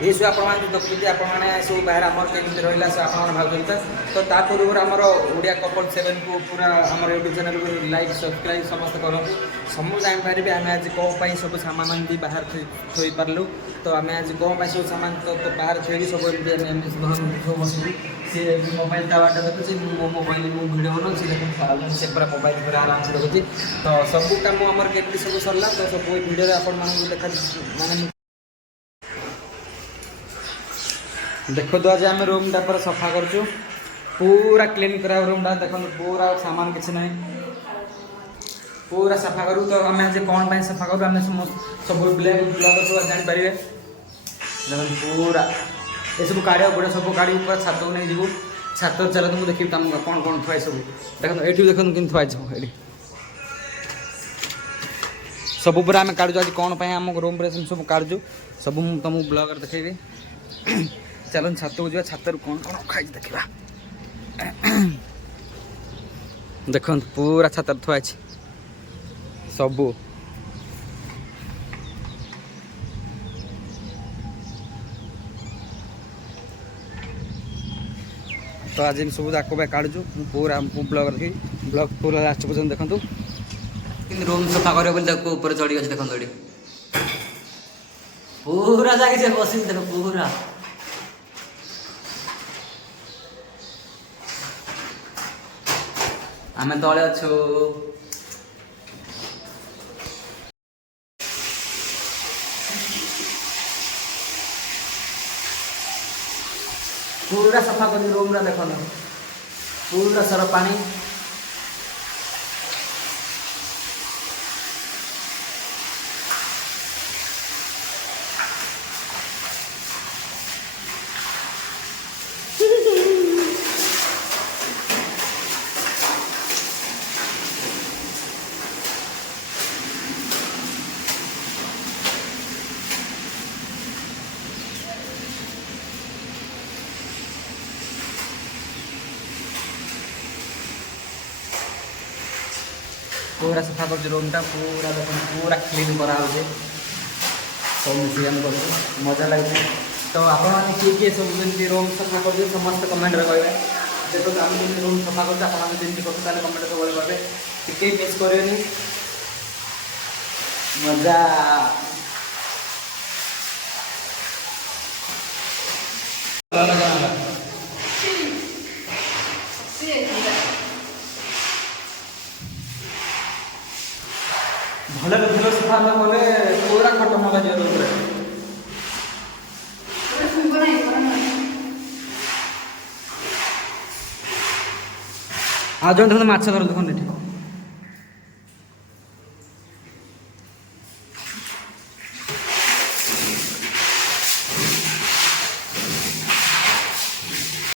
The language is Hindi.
ये सब आपने देखते आपने सब बाहर आमर केमी रहा से आप भावते तो ता पूर्व आमर ओडिया कपल 7 को पूरा आम यूट्यूब चैनल को लाइक सब्सक्राइब समस्त करूँ समूह जानपारे आम आज कौन सब सामान भी बाहर थोई पार्लु तो आम आज कौन सब सामान तो बाहर थोड़ी सब बसू सी मोबाइल ता बाटा देखुची मो मोबाइल मु वीडियो बनाऊँ देखो से पूरा मोबाइल पूरा आराम से देखुची तो सब कम आमर केमी सब सरला तो सब वीडियो आपण देखा माने देखो तो आज आम रूम टा पर सफा करचु पूरा क्लीन करा रूम टा देखो पूरा सामान किसी ना पूरा सफा करूँ तो आम आज कौन पाई सफा करूँ आम सब ब्लैक ब्लॉग सब जानीपारे देखो पूरा ये सब काढ़ पड़े सब काढ़ी पूरा छात को नहीं जीवु छात चल तुमको देखिए तुमको कौन कौन थुआई सब देखो ये देखो कि थुआई ये सब पूरा आम काढ़ु आज कौन पाई आम रूम सब काढ़ु सब तुमको ब्लॉग देखेबी चलो छात को जा छात कौन कौन खाई देखा देख पूरा छात थुआई सबू तो आज सब जाक काढ़ु पूरा ब्लॉग रखी ब्लॉग पूरा लास्ट पर्यटन देखो कि रूम सफा कर ऊपर चढ़ी अच्छे देखो ये पूरा जाके बस देखो पूरा आम तले अच्छु पूरा सफा कर रूम रा देखो पूरा सर पानी पूरा सफा कर रूम टा पूरा देखो पूरा क्लीन करा सब मिसिक कर मजा लगे तो आपने किए किए सब रूम सफा कर समस्त कमेंट कहे देखो आम रूम सफा कर कमेंट सब कहे टी मिस कर मजा भले भले सफा न कले पूरा खत्म होगा जरूर आज माछ धर देखो